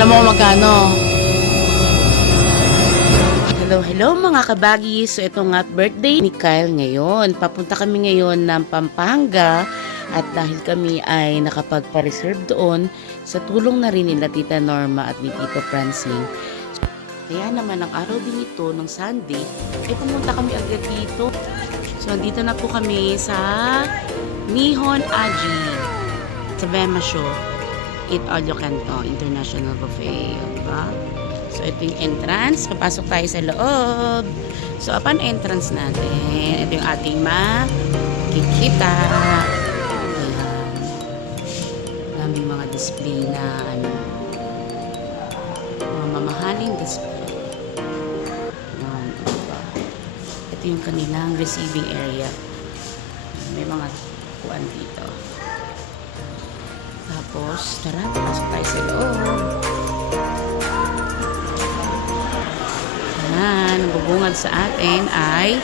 Alam mo kung magkano? Hello mga kabagi. So ito nga birthday ni Kyle ngayon. Papunta kami ngayon ng Pampanga at dahil kami ay nakapagpa-reserve doon sa tulong na rin nila Tita Norma at ni Tito Francine. Kaya naman ang araw din ito ng Sunday ay pumunta kami agad dito. So dito na po kami sa Nihon Aji sa Bema Show. Eat all you can to International Buffet, diba? So, ito yung entrance. Papasok tayo sa loob. So, upon entrance natin, ito yung ating makikita. Ayan. Daming mga display na, mga mamahaling display. Ayan, diba? Ito yung kanilang receiving area. May mga kuwan dito. Tapos, tara, pasok tayo sa loob. Ang bubungad sa atin ay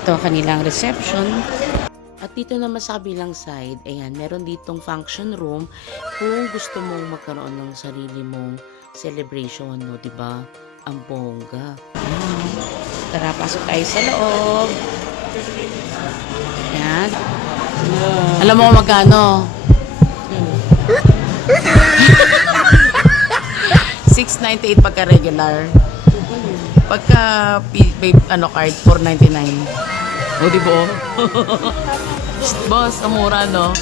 ito kanilang reception. At dito naman sa kabilang side, ayan, meron ditong function room kung gusto mong magkaroon ng sarili mong celebration, no, diba? Ang bongga. Ayan. Tara, pasok tayo sa loob. Ayan. Alam mo kung magkano? 698 pagka regular. Pagka card 499. O di ba? Boss, ang mura no?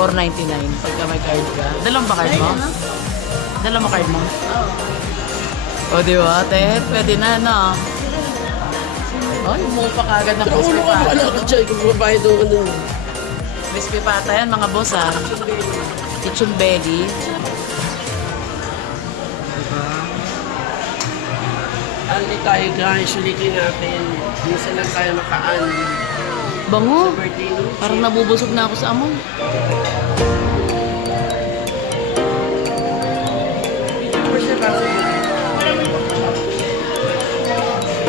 499 pagka may card ka. Dalang ba card mo? Dalang mo card mo? O di ba? Ate, pwede na no? Ay, umuha pa kagad ng crispy pata. Wala ka dyan kung babayad doon. Crispy pata yan mga boss ah. Kitchen belly. Hindi tayo guys, ulitin natin. Minsan lang tayo makaan. Bango. Birthday no? Parang nabubusog na ako sa amoy.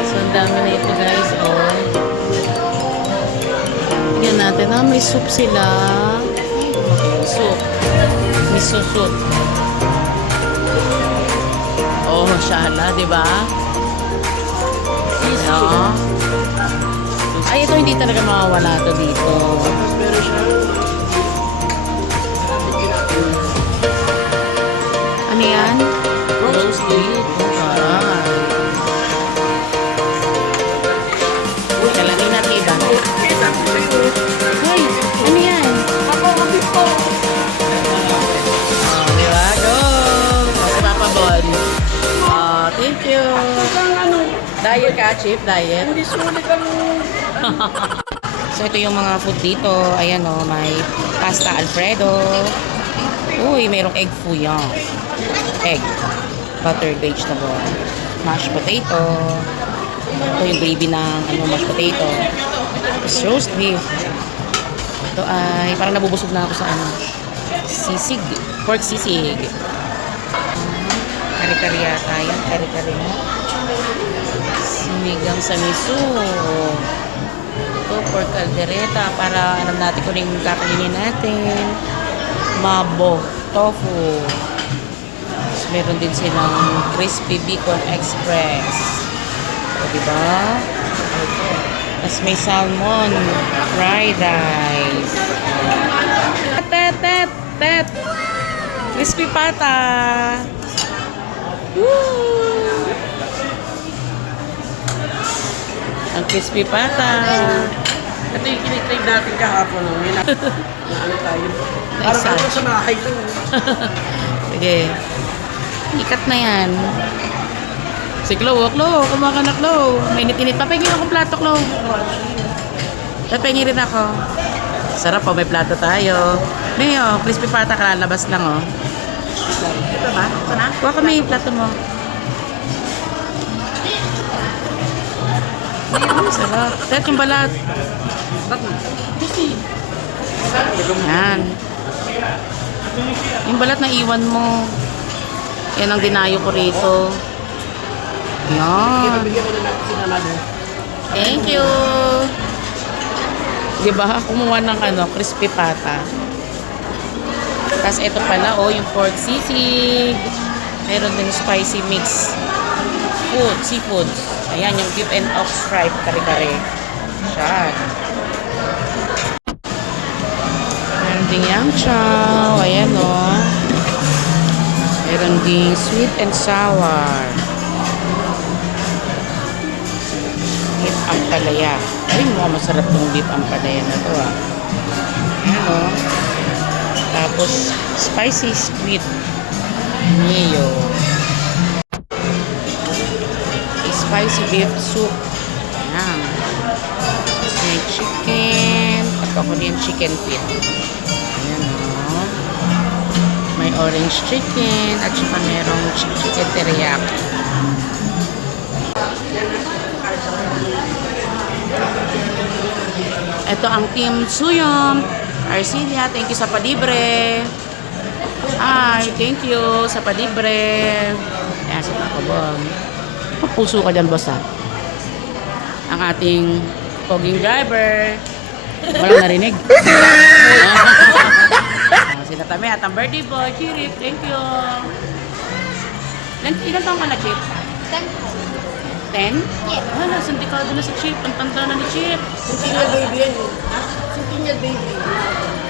So, ang dami na ito guys. Oh. Tingnan natin na may soup sila. Soup. Miso soup. Oh, shala, di ba? No. Ay, ito hindi talaga mawawala to dito. Meron siya. Ano yan? Roast beef. Talagay natin iba. Hoy, ano yan? Oh, di ba? Go! O, si Papa Bon. Oh, thank you. Diet ka, Chip? Diet? Hindi sulit ang... So, ito yung mga food dito. Ayan o, may pasta Alfredo. Uy, mayroong egg fouillon. Egg. Buttered vegetable. Mashed potato. Ito yung gravy ng mashed potato. Tapos roast beef. Ito ay, parang nabubusog na ako sa sisig. Pork sisig. Kari-kari yata yan. Kari-kari na. Sinigang sa miso. Ito, pork caldereta. Para alam natin kung yung kakainin natin. Mabo. Tofu. Tapos, meron din silang crispy bacon express. O, diba? Tapos may salmon. Fried rice. Tet. Crispy pata. Woo! Ang crispy pata. Ito yung kinitrade natin kahapon. No? May na ano tayo. Parang Nice, ano sa bahay to. Sige. Ikat na yan. Si Chloe, kumaka na Chloe. Mainit-init. Papengin akong plato, Chloe. Papengin rin ako. Sarap po, may plato tayo. May crispy pata, kalalabas lang oh. Ito ba? Ito na? Kuha kami yung plato mo. Sarap. Tet yung balat. Yan. Yung balat na iwan mo. Yan ang dinayo ko rito. Yan. Bigyan ko na natin si Mama. Thank you. Diba? Kumuha ng crispy pata. Tapos ito pala, yung pork sisig. Meron din spicy mix food, seafood. Ayan, yung beef and ox stripe, kare-kare. Siya. Meron din yang chow. Ayan, o. Meron din sweet and sour. Beef ampalaya. Ay, mukhang masarap tong beef ampalaya na to, ah. Ayan, o. Tapos, spicy squid mayo. Spicy beef soup. Ayan. Tapos may chicken. At Korean chicken feet. Ayan, o. May orange chicken. At saka merong chicken teriyaki. Ito ang Team Suyom. Arcelia, thank you sa palibre. Hi, thank you sa palibre. Ayan, sa kakabong. Puso ka dyan, boss, ha? Ang ating poging driver. Walang narinig. Sila kami at ang birthday boy, Chirip. Thank you. Ilan taong ka na, Chip? 10? Yes. Wala, sindikado na si Chip. Ang tanda na ni Chip. Centennial baby yan. Centennial baby.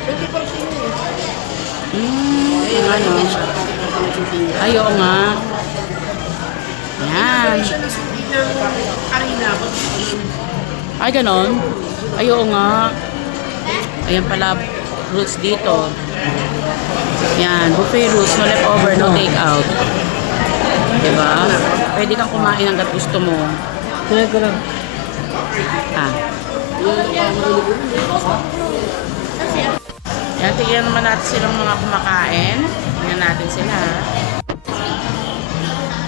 20% yun. Ano? Ay, oo nga. Yan. Siya na sundi ng arena. Ay, ganon? Ay, oo nga. Ayan pala, rules dito. Yan, buffet rules, no leftover, no take out. Diba? Pwede kang kumain hanggat gusto mo. Tuloy ko lang. Ah. Yan, tignan naman natin silang mga kumakain. Tignan natin sila.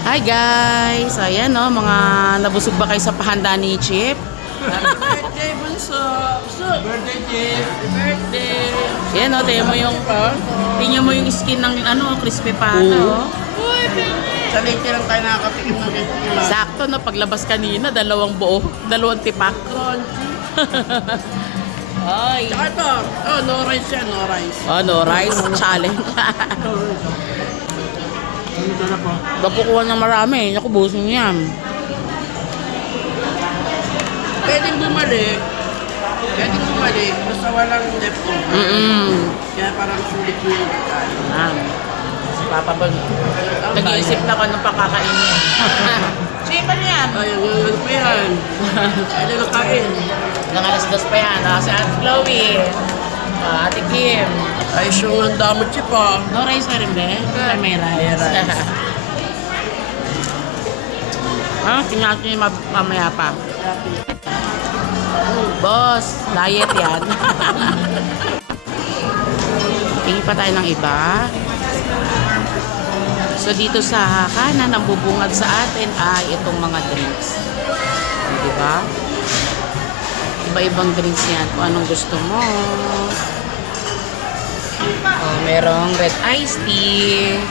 Hi guys! Ayan, no, mga nabusog ba kayo sa pahanda ni Chip? Birthday, bunso. Birthday, Chip. Birthday. Yan, no, tingnan mo yung skin ng crispy pata, oh. Sa late lang tayo nakakatikim ng ganyan. Sakto, no, paglabas kanina, dalawang tipak. Crunchy. Ay. Tsaka ito. Oh, no rice yan, no rice. Oh, no rice challenge. Dito na po. Bapukuha ng marami. Naku, busin yan. Pwedeng bumalik. Basta walang leftover. Kaya parang sulit mo yung pagkain. Yan. Papa Bon. Nag-iisip na ko anong pakakainin. Chip, ano yan? Ay, ano pa yan? Ano na kain? Hanggang alas 2 pa yan. Si Aunt Chloe. Ate Kim. Ay, siyong ang damo, Chip, ah. No rice na rin, be? May rice. Tingnan natin yung mamaya pa. Boss, diet yan. Tingin pa tayo ng iba. So dito sa kanan, ang bubungad sa atin ay itong mga drinks. Diba? Iba-ibang drinks yan kung anong gusto mo. Merong red iced tea.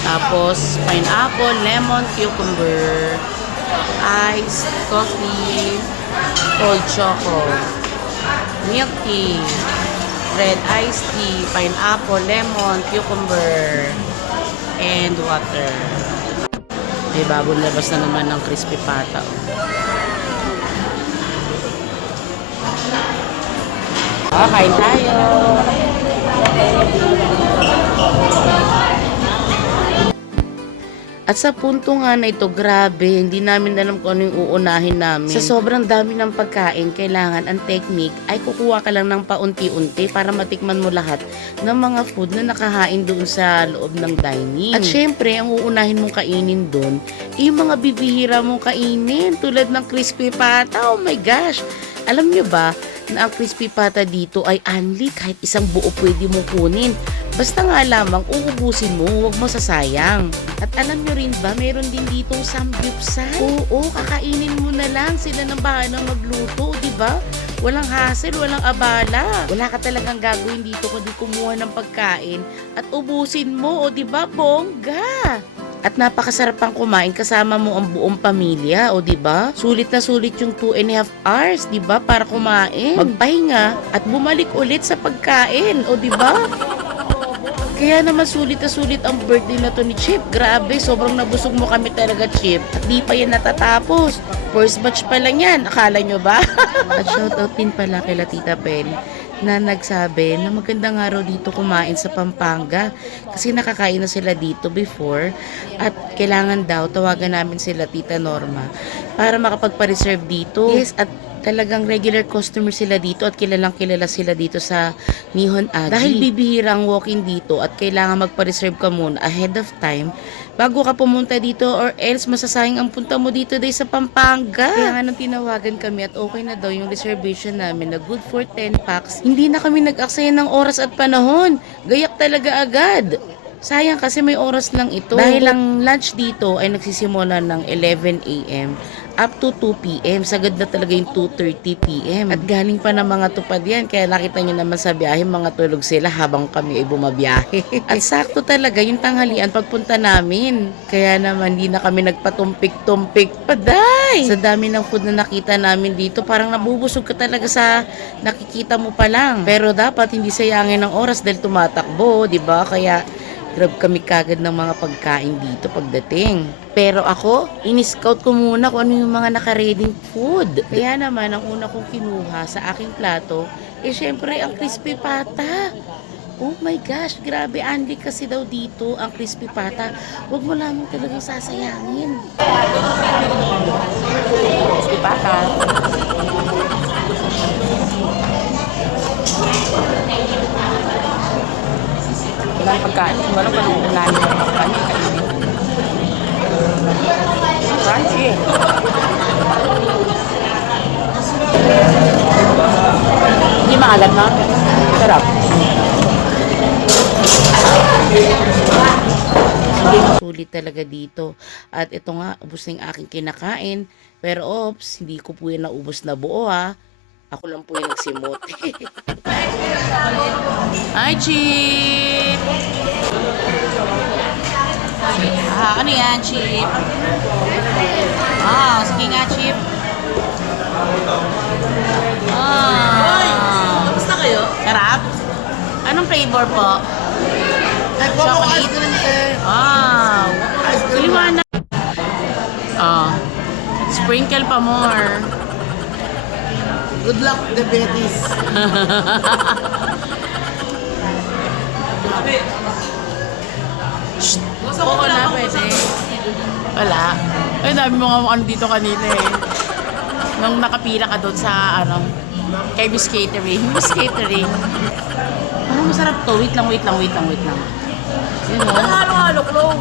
Tapos pineapple, lemon, cucumber, iced coffee, cold choco, milk tea, red iced tea, pineapple, lemon, cucumber, and water. May bagong labas na naman ng crispy pata. Kain tayo. At sa punto nga na ito, grabe, hindi namin alam kung ano yung uunahin namin. Sa sobrang dami ng pagkain, kailangan ang technique ay kukuha ka lang ng paunti-unti para matikman mo lahat ng mga food na nakahain doon sa loob ng dining. At syempre, ang uunahin mong kainin doon, yung mga bibihira mong kainin tulad ng crispy pata. Oh my gosh! Alam nyo ba na ang crispy pata dito ay only kahit isang buo pwede mong kunin. Basta nga lamang uubusin mo, huwag mo sasayang. At alam nyo rin ba, meron din ditong samgyupsal. Oo, kakainin mo na lang, sila nang bahala magluto, di ba? Walang hassle, walang abala. Wala ka talagang gagawin dito kundi kumuha ng pagkain at ubusin mo, o di ba, bongga? At napakasarap pang kumain kasama mo ang buong pamilya, o di ba? Sulit na sulit yung 2.5 hours, di ba, para kumain, magpahinga at bumalik ulit sa pagkain, o di ba? Kaya naman sulit na sulit ang birthday na to ni Chip. Grabe, sobrang nabusog mo kami talaga, Chip. At di pa yan natatapos. First batch pa lang yan. Akala nyo ba? At shoutout din pala kay Tita Pel na nagsabi na magandang araw dito kumain sa Pampanga kasi nakakain na sila dito before at kailangan daw tawagan namin sila Tita Norma para makapagpa-reserve dito. Yes, at talagang regular customer sila dito at kilalang kilala sila dito sa Nihon Aji. Dahil bibihirang walk-in dito at kailangan magpa-reserve ka muna ahead of time bago ka pumunta dito or else masasayang ang punta mo dito day sa Pampanga. Kaya nga nang tinawagan kami at okay na daw yung reservation namin na good for 10 packs. Hindi na kami nag-aksaya ng oras at panahon. Gayak talaga agad. Sayang kasi may oras lang ito. Dahil ang lunch dito ay nagsisimula ng 11 a.m. up to 2 p.m. Sagad na talaga yung 2:30 p.m. At galing pa ng mga tupad yan. Kaya nakita nyo naman sa biyahe, mga tulog sila habang kami ay bumabiyahe. At sakto talaga yung tanghalian pagpunta namin. Kaya naman di na kami nagpatumpik-tumpik pa, day! Sa dami ng food na nakita namin dito, parang nabubusog ka talaga sa nakikita mo pa lang. Pero dapat hindi sayangin ng oras dahil tumatakbo, di ba? Kaya grab kami kagad ng mga pagkain dito pagdating. Pero ako, in-scout ko muna kung ano yung mga naka-reading food. Kaya naman, ang una kong kinuha sa aking plato, syempre ang crispy pata. Oh my gosh, grabe, Andy kasi daw dito ang crispy pata. Huwag mo lamang talagang sasayangin. Crispy pata. Walang pagkain. Walang panungunan. Crunchy. Hindi maalat na. Sarap. Sulit talaga dito. At ito nga, ubos na yung aking kinakain. Pero ops, hindi ko po yung naubos na buo ha. Ako lang po yung nagsimot. Hi, Chip! Ano yan, Chip? Sige nga, Chip. Basta kayo? Sarap? Anong flavor po? Chocolate? Wow! Liwanag. Sprinkle pa more. Good luck, diabetes. Oo na, pwede. Wala. Ay, dami mo nga ano dito kanina eh. Nung nakapila ka doon sa, kay Miss Catering. Miss Catering. Ano masarap to? Wait lang. Yun o. Halo-halo, Chloe.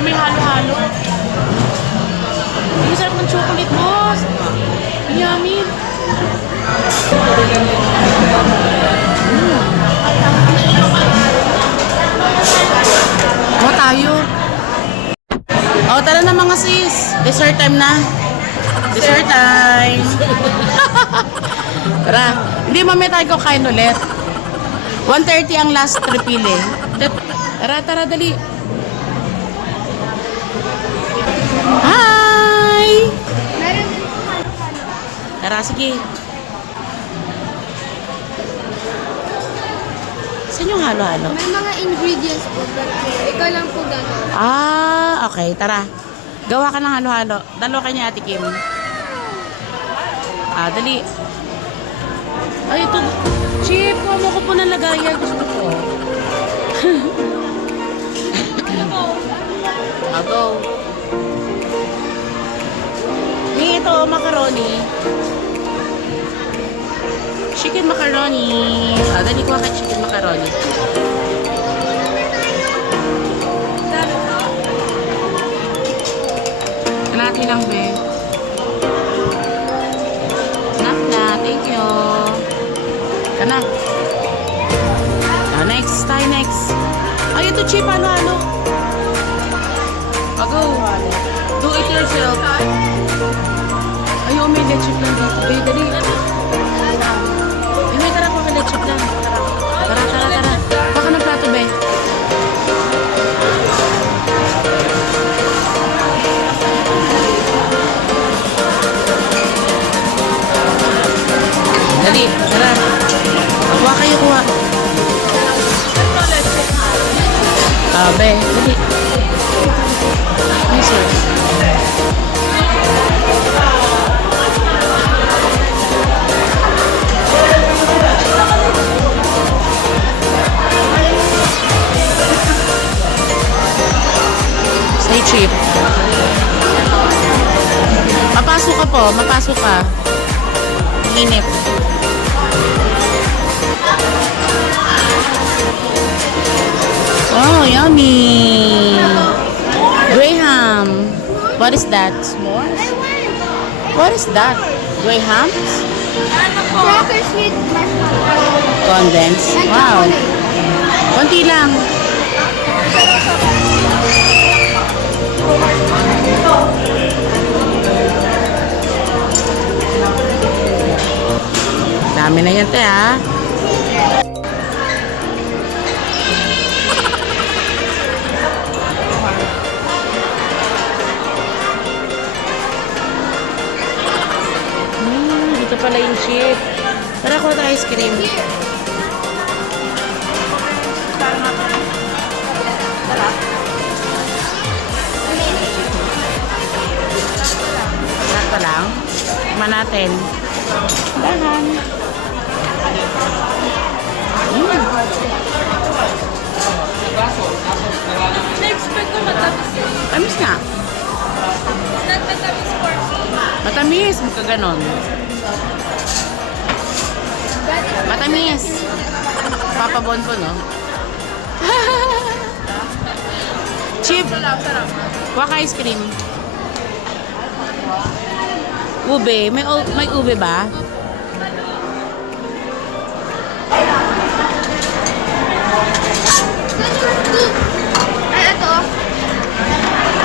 May halo-halo. Ang sarap ng chocolate, boss. Yummy. Tayo. Tara na mga sis. Dessert time na. Dessert time. Tara. Hindi, mamaya tayo kakain ulit. 1:30 ang last refill eh. Tara, dali. Hi! Tara, sige. Saan yung halo-halo? May mga ingredients po, but ikaw lang po gano'n. Okay, tara. Gawa ka ng halo-halo. Dalawa ka niya, Ate Kim. Dali. Ay, ito. Chip, kuha mo ko po ng lagayan. Gusto ko. Go. Ito, macaroni. Chicken macaroni. Dali ko ka chicken macaroni. Kalahati lang, be. Enough na. Thank you. Kana. Next. Tayo next. Ay, ito chip. Halo-halo. Go. Do it yourself. Ayaw, may leche plan dito. Be, dali. May tara pa ka leche plan. Tara. Baka ng plato, be. Dali, tara. Kuha kayo, kuha. Be. Dali. Ay, sir. Stay cheap. Mapasok ka po, mapasok ka. Inip. Oh, yummy. Graham. What is that? S'mores? What is that? Grahams? Crackers with marshmallow. Condensed. And Wow. chocolate. Konti lang. Dami na yan, te, ha? Dito pala yung chip. Tara, kuha tayo ice cream. Sakto lang. Tikman natin. Dahan. Na-expect ko matamis eh. Tamis nga. Not matamis for me. Matamis. Mukha ganon. Matamis. Papabon po, no? Chip. Kuha ka ice cream. Ube. May ube ba? Ay, ito.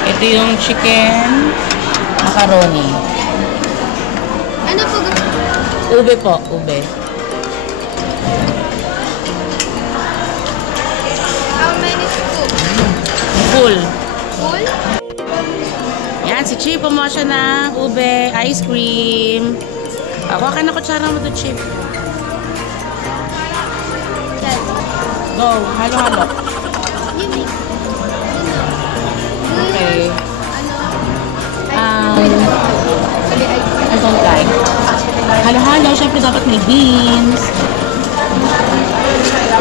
Ito yung chicken macaroni. Ano po? Ube po. Ube. How many scoop? Full. Full? Yan, si Chip, kumuha siya ng ube, ice cream. Ako ka na kutsara mo to, Chip. Yan. Go, halo-halo. You make. Okay. Ano? Sabi ay. I don't like. Halo-halo, syempre dapat may beans.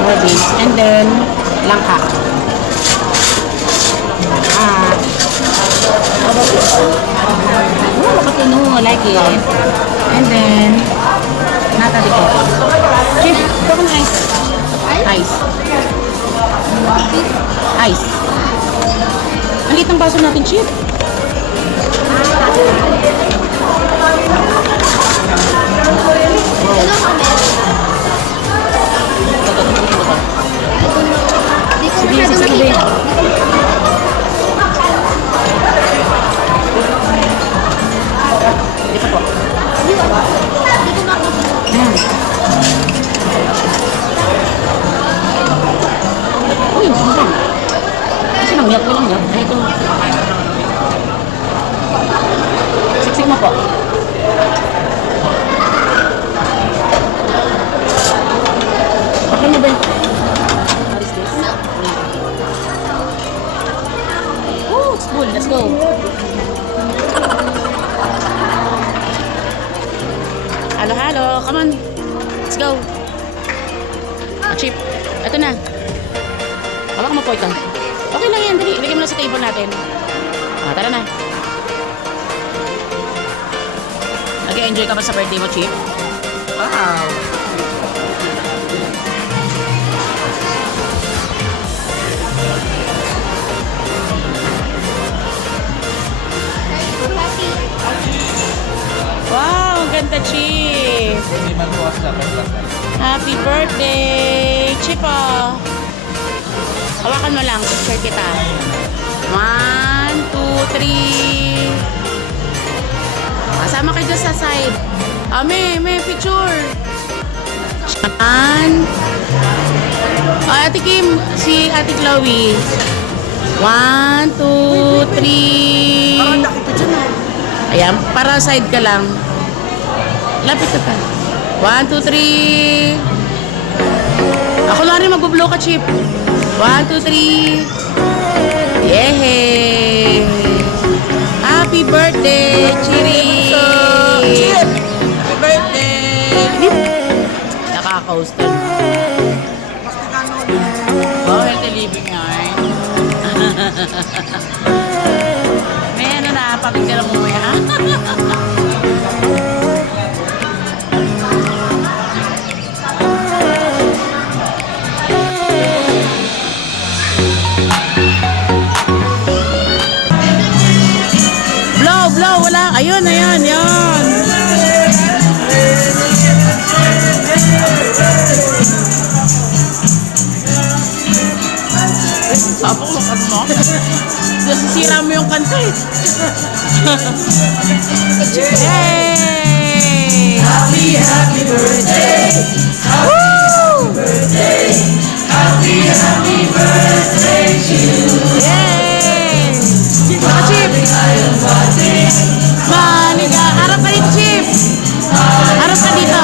More beans. And then, langka. Oh, makatuno. I like it. And then, natali ko. Chip, ito kong ice. Ice. Ice. Ang liit ng baso natin, Chip. Ano kami? Di ko Sige, masyado sige, makita. Dito po. Di ko makita. Uy, ano ba? Kasi nang milk, walang milk. Ay, ito. Siksik mo po. Okay mo ba? What is this? Oh, it's full. Let's go. Halo-halo. Come on. Let's go. Chip. Ito na. Hawak mo po ito. Okay lang yan. Dali. Ilagay mo na sa table natin. Tara na. Nag-enjoy ka ba sa birthday mo, Chip? Wow. Wow, ang ganda, Chip. Happy birthday, Chip, oh. Hawakan mo lang, picture kita. 1, 2, 3. Kasama kayo dyan sa side. May picture. Chan. Ate Kim, si Ate Chloe. 1, 2, 3. Ayan, para side ka lang. Lapit ka pa. 1, 2, 3. Ako na rin mag-blow ka, Chip. 1, 2, 3. Yehey! Happy birthday, Chiri! Chip! Happy birthday! Nakaka-hostan. Wow, healthy living nga eh. May ano na, papig ka lang mamaya. Blow, wala. Ayun, ayan, yan. Tapos makan mo? Nasisira mo yung kanta eh. Yay! Happy birthday! Woo! Happy birthday to you! Yay! Saka Chip! Maniga! Harap ka dito, Chip! Harap ka dito!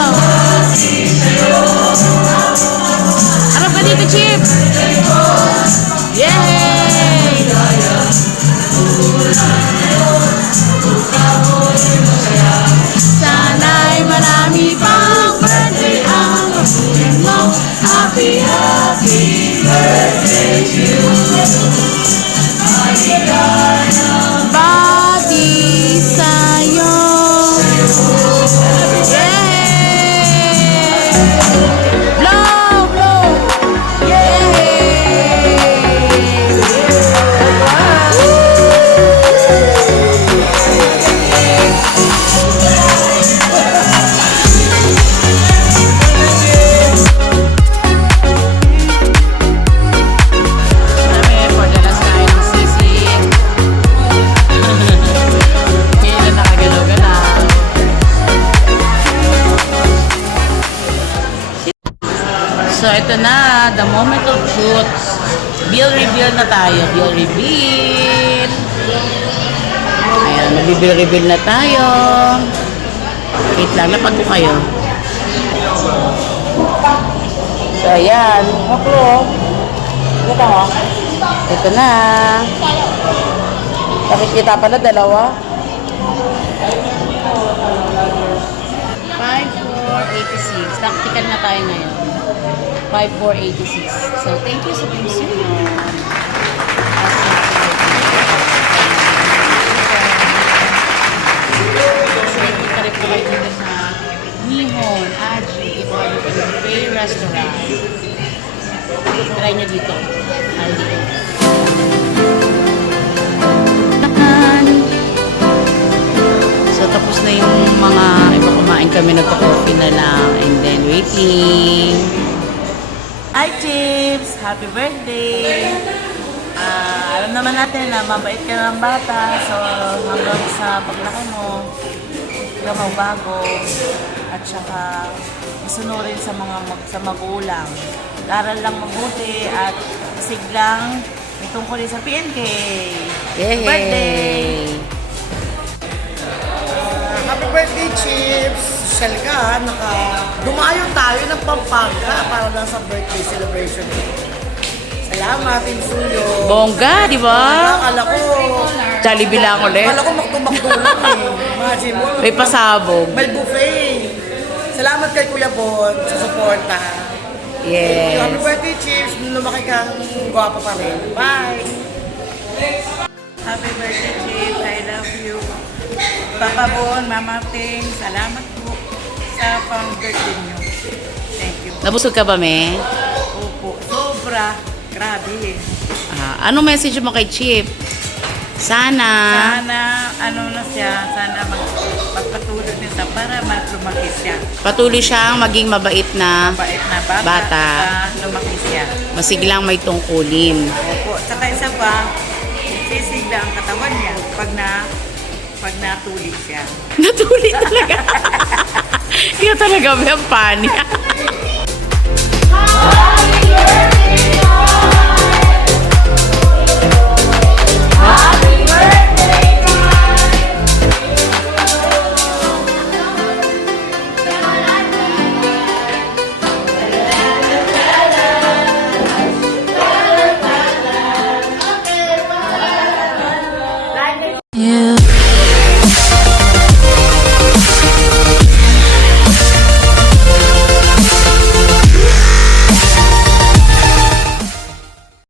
Harap ka dito, Chip! Yay! Sana'y marami pang birthday ang mabuhay mo. Happy birthday to you. Bati sa'yo. Yay! Blow! Yay! Kami, for the last time ng sisig. Ngayon na nakagalaw-galaw. So, ito na, the moment of truth. Bill reveal na tayo. Bill reveal. Ayan, mag-bill reveal na tayo. Wait lang, lapag ko kayo. So, ayan. Ako. Ito mo. Ito na. Bakit kita pala dalawa? 5,486. Tactical na tayo ngayon. 5,486. So, thank you sa Bimsuno. Thank you ka rin po kayo dito sa Nihon, Aji, Ibalukan Buffet Restaurant. Try nyo dito. Aldi. So, tapos na yung mga iba kumain kami, nagpa-coffee na lang, and then waiting. Hi, Chips! Happy birthday! Alam naman natin na mabait ka ng bata, so hanggang sa paglaki mo, hindi ka magbago, at saka masunurin sa sa magulang. Aral lang mabuti at siglang may tungkol sa PNK. Happy birthday! Happy birthday, Chips! Shell ka, dumayo tayo ng Pampanga para lang sa birthday celebration. Salamat, Insuyo. Bongga, di ba? Akala ko, Jollibee lang ulit. akala ko magtumakdo lang eh. Imagine mo. May pasabog. May buffet. Salamat kay Kuya Bon sa suporta. Yes. Happy birthday, Chips! Lumaki kang gwapa pa rin. Bye! Happy birthday, Chief. I love you. Papa Bon, Mama Ting, salamat po sa pang-birthday niyo. Thank you. Nabusog ka ba, me? Opo, sobra. Grabe. Anong message mo kay Chip? Sana. Sana, na siya, sana magpatuloy niya sa para lumaki siya. Patuloy siyang maging mabait na Bait na bata. Bata. Lumaki siya. masiglang may tungkulin. Opo, saka isa pa, sisigla ang katawan niya pag natuli siya. Natuli talaga. Kaya talaga may ang pani. You